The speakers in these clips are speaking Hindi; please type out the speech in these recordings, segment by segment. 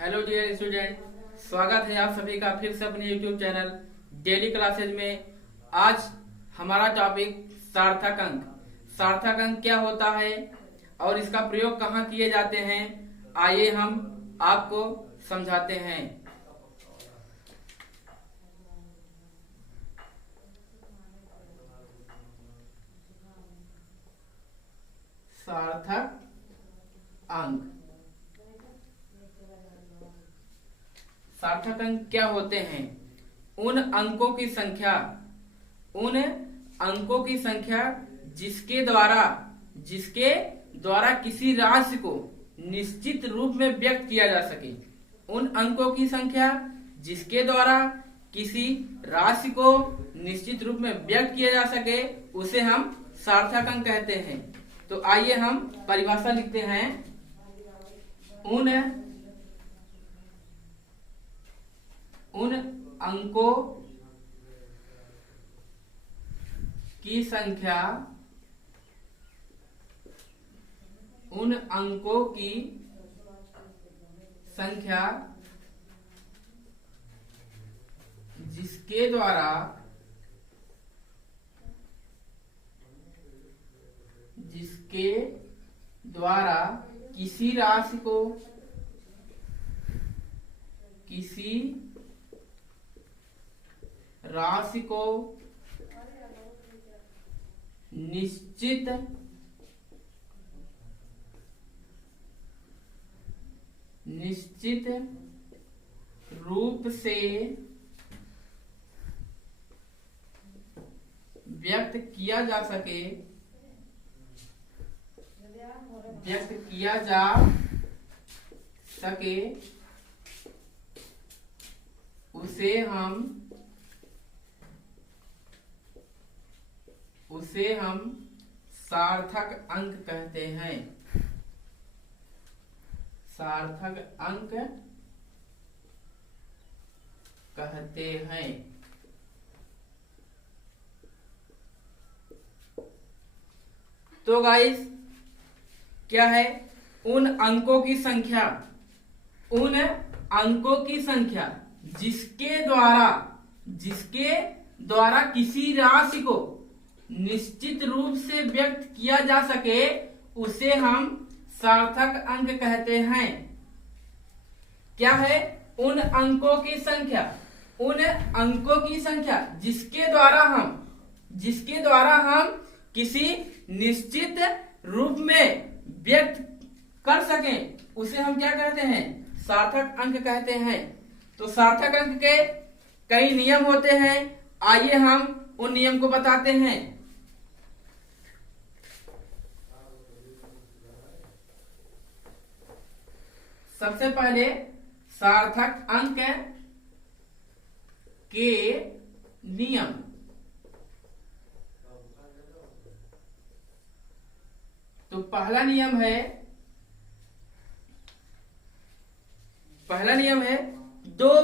हेलो डियर स्टूडेंट, स्वागत है आप सभी का फिर से अपने यूट्यूब चैनल डेली क्लासेज में। आज हमारा टॉपिक सार्थक अंक। सार्थक अंक क्या होता है और इसका प्रयोग कहाँ किए जाते हैं, आइए हम आपको समझाते हैं। सार्थक अंक। सार्थक अंक क्या होते हैं? उन अंकों की संख्या जिसके द्वारा किसी राशि को निश्चित रूप में व्यक्त किया जा सके। उन अंकों की संख्या जिसके द्वारा किसी राशि को निश्चित रूप में व्यक्त किया जा सके उसे हम सार्थक अंक कहते हैं। तो आइए हम परिभाषा लिखते हैं। उन अंकों की संख्या जिसके द्वारा किसी राशि को निश्चित रूप से व्यक्त किया जा सके उसे हम सार्थक अंक कहते हैं। सार्थक अंक कहते हैं। तो गाइस, क्या है? उन अंकों की संख्या जिसके द्वारा किसी राशि को निश्चित रूप से व्यक्त किया जा सके उसे हम सार्थक अंक कहते हैं। क्या है? उन अंकों की संख्या जिसके द्वारा हम किसी निश्चित रूप में व्यक्त कर सकें उसे हम क्या कहते हैं? सार्थक अंक कहते हैं। तो सार्थक अंक के कई नियम होते हैं, आइए हम उन नियम को बताते हैं। सबसे पहले सार्थक अंक के नियम। तो पहला नियम है दो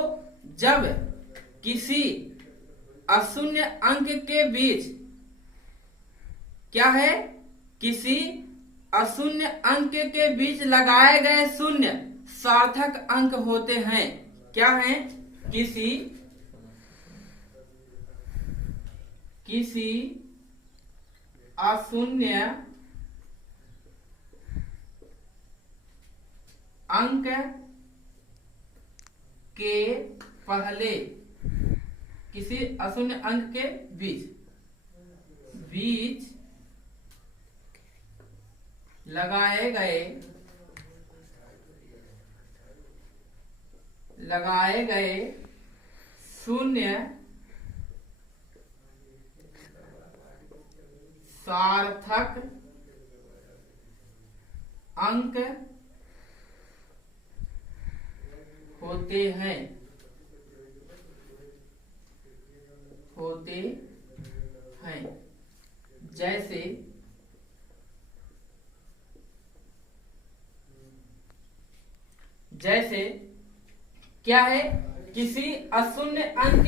जब किसी अशून्य अंक के बीच किसी अशून्य अंक के बीच लगाए गए शून्य सार्थक अंक होते हैं। क्या है? किसी अशून्य अंक के पहले किसी अशून्य अंक के बीच लगाए गए शून्य सार्थक अंक होते हैं। जैसे क्या है? किसी अशून्य अंक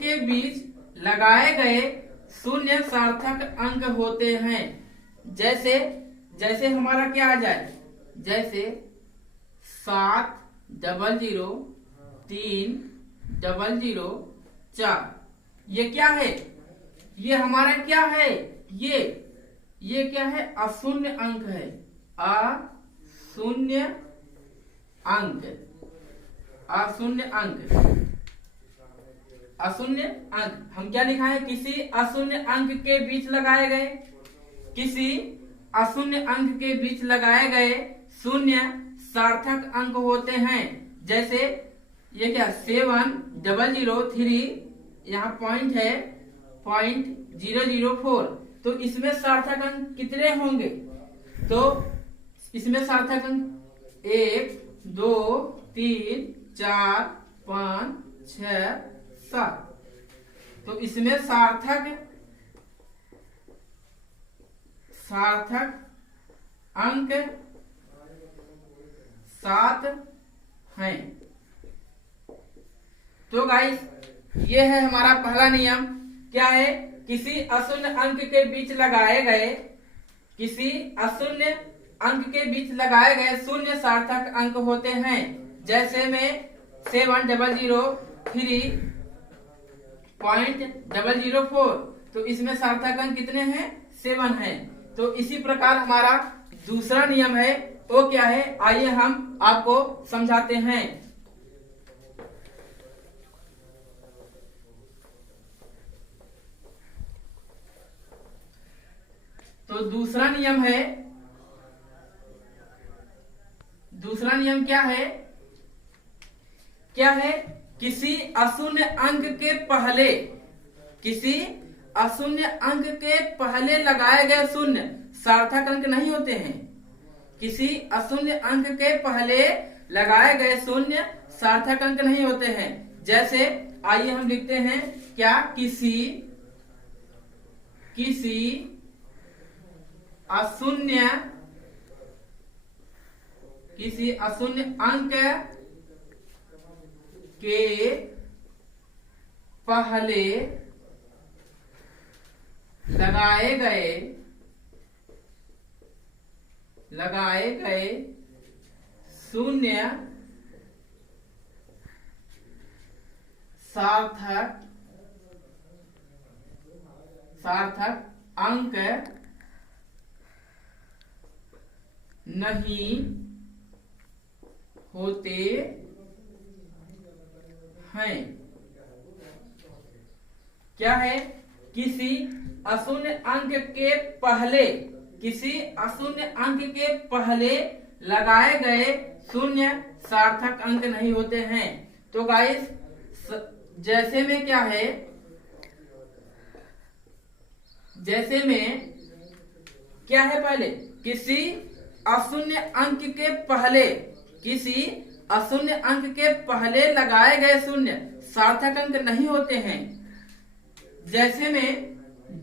के बीच लगाए गए शून्य सार्थक अंक होते हैं। जैसे हमारा क्या आ जाए? जैसे 7003004। ये क्या है? ये हमारा क्या है? ये क्या है? अशून्य अंक है। अशून्य अंक, अशून्य अंक, अशून्य अंक। हम क्या लिखा है? किसी अशून्य अंक के बीच लगाए गए, किसी अशून्य अंक के बीच लगाए गए शून्य सार्थक अंक होते हैं। जैसे ये क्या 7003, यहाँ पॉइंट है 0.004, तो इसमें सार्थक अंक कितने होंगे? तो इसमें सार्थक अंक 1 2 3 4 5 6 7, तो इसमें सार्थक अंक 7 हैं। तो गाइस ये है हमारा पहला नियम। क्या है? किसी अशून्य अंक के बीच लगाए गए, किसी अशून्य अंक के बीच लगाए गए शून्य सार्थक अंक होते हैं। जैसे में 7003.004, तो इसमें सार्थक अंक कितने हैं? 7 हैं। तो इसी प्रकार हमारा दूसरा नियम है, वो क्या है? आइए हम आपको समझाते हैं। तो दूसरा नियम है, दूसरा नियम क्या है? क्या है? किसी अशून्य अंक के पहले, किसी अशून्य अंक के पहले लगाए गए शून्य सार्थक अंक नहीं होते हैं। किसी अशून्य अंक के पहले लगाए गए शून्य सार्थक अंक नहीं होते हैं। जैसे आइए हम लिखते हैं क्या? किसी अशून्य अंक के पहले लगाए गए शून्य सार्थक अंक नहीं होते हैं। क्या है? किसी अशून्य अंक के पहले, किसी अशून्य अंक के पहले लगाए गए शून्य सार्थक अंक नहीं होते हैं। तो गाइस जैसे में क्या है? जैसे में क्या है? पहले किसी अशून्य अंक के पहले, किसी अशून्य अंक के पहले लगाए गए शून्य सार्थक अंक नहीं होते हैं। जैसे में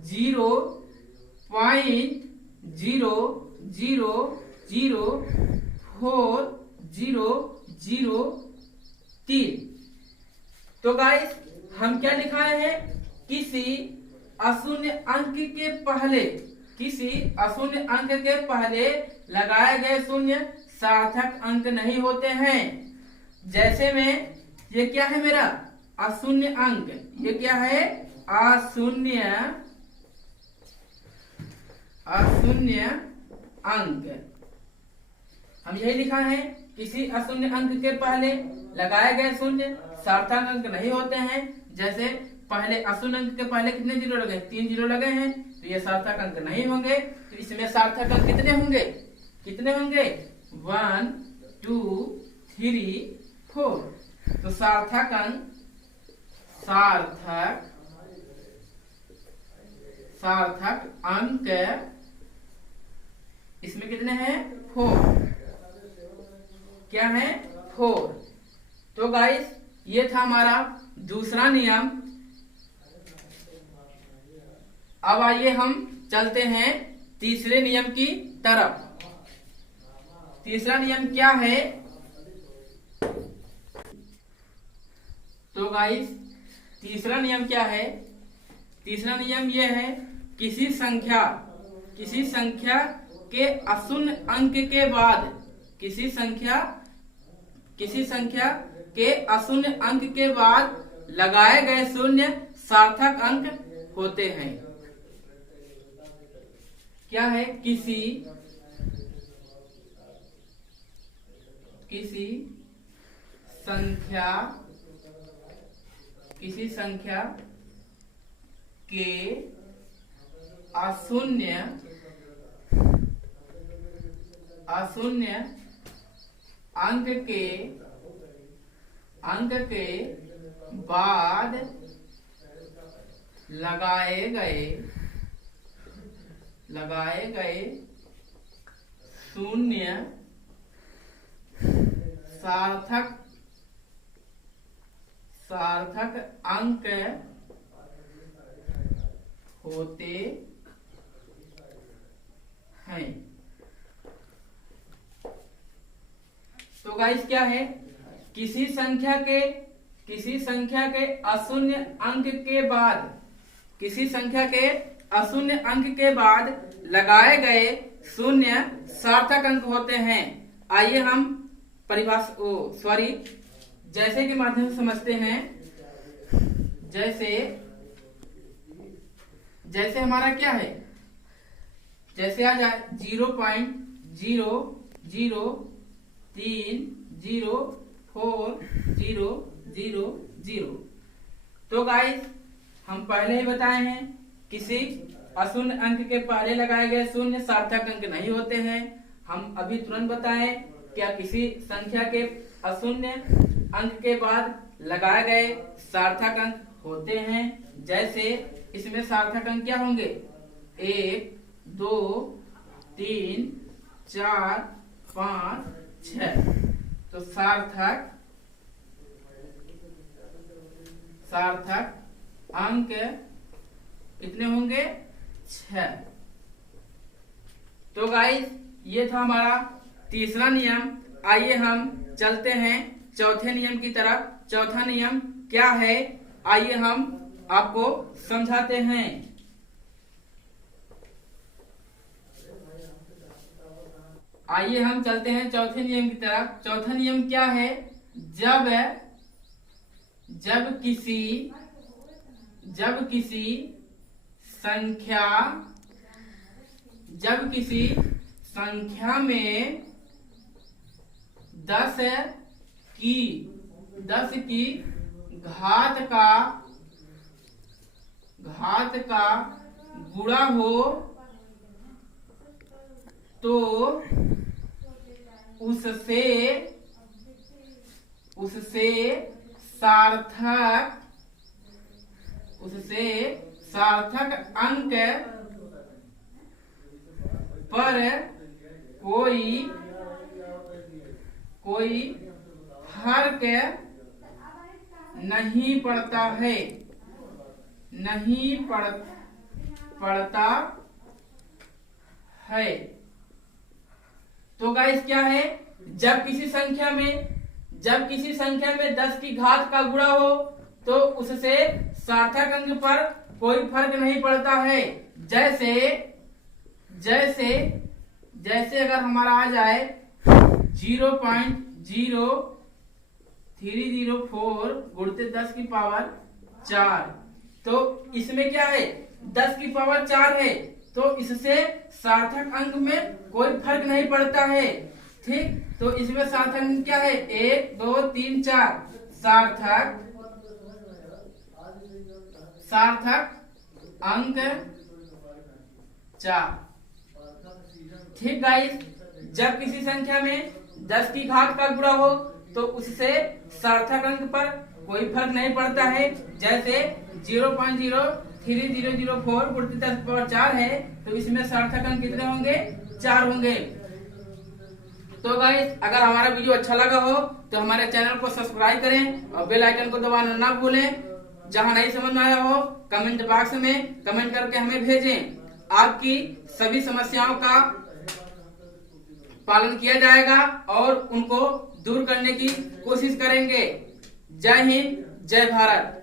0.0004003। तो गाइस हम क्या लिखाए हैं? किसी अशून्य अंक के पहले, किसी अशून्य अंक के पहले लगाए गए शून्य सार्थक अंक नहीं होते हैं। जैसे में ये क्या है मेरा? अशून्य अंक। ये क्या है? अशून्य अंक। हम यही लिखा है, किसी अशून्य अंक के पहले लगाए गए शून्य सार्थक अंक नहीं होते हैं। जैसे पहले अशून्य अंक के पहले कितने जीरो लगे? 3 जीरो लगे हैं, तो ये सार्थक अंक नहीं होंगे। तो इसमें सार्थक अंक कितने होंगे? कितने होंगे? 1 2 3 4। तो सार्थक अंक, सार्थक अंक इसमें कितने हैं? 4। क्या है? 4। तो गाइस ये था हमारा दूसरा नियम। अब आइए हम चलते हैं तीसरे नियम की तरफ। तीसरा नियम क्या है? तो गाइस तीसरा नियम क्या है? तीसरा नियम यह है, किसी संख्या के अशून्य अंक के बाद, किसी संख्या के अशून्य अंक के बाद लगाए गए शून्य सार्थक अंक होते हैं। क्या है? किसी संख्या के अशून्य अंक के बाद लगाए गए शून्य सार्थक अंक होते हैं। तो गाइस क्या है? किसी संख्या के अशून्य अंक के बाद लगाए गए शून्य सार्थक अंक होते हैं। आइए हम जैसे के माध्यम से समझते हैं। जैसे हमारा क्या है? जैसे आ जाए 0.0030400। तो गाइस हम पहले ही बताए हैं किसी अशून्य अंक के पहले लगाए गए शून्य सार्थक अंक नहीं होते हैं। हम अभी तुरंत बताएं क्या किसी संख्या के अशून्य अंक के बाद लगाए गए सार्थक अंक होते हैं। जैसे इसमें सार्थक अंक क्या होंगे? 1, 2, 3, 4, 5, 6। तो सार्थक अंक कितने होंगे? 6। तो गाइस ये था हमारा तीसरा नियम। आइए हम चलते हैं चौथे नियम की तरफ। चौथा नियम क्या है? आइए हम आपको समझाते हैं। आइए हम चलते हैं चौथे नियम की तरफ। चौथा नियम क्या है? जब किसी संख्या में 10 की घात का गुणा हो तो उससे सार्थक अंक पर कोई फर्क नहीं पड़ता है। तो गाइस क्या है? जब किसी संख्या में 10 की घात का गुणा हो तो उससे सार्थक अंक पर कोई फर्क नहीं पड़ता है। जैसे अगर हमारा आ जाए 0.0304 गुणित 10 की पावर 4। तो इसमें क्या है? 10 की पावर 4 है, तो इससे सार्थक अंक में कोई फर्क नहीं पड़ता है। ठीक, तो इसमें सार्थक अंक क्या है? 1, 2, 3, 4। सार्थक अंक 4। ठीक गाइस, जब किसी संख्या में 10 की घात का गुणा हो तो उससे सार्थक अंक पर कोई फर्क नहीं पड़ता है। जैसे 0.03004 गुणित 10 की पावर 4 है, तो इसमें सार्थक अंक कितने होंगे? 4 होंगे। तो गाइस अगर हमारा वीडियो अच्छा लगा हो तो हमारे चैनल को सब्सक्राइब करें और बेल आइकन को दबाना ना भूलें। जहां नहीं समझ में आया हो कमेंट बॉक्स में कमेंट करके हमें भेजें। आपकी सभी समस्याओं का पालन किया जाएगा और उनको दूर करने की कोशिश करेंगे। जय हिंद, जय भारत।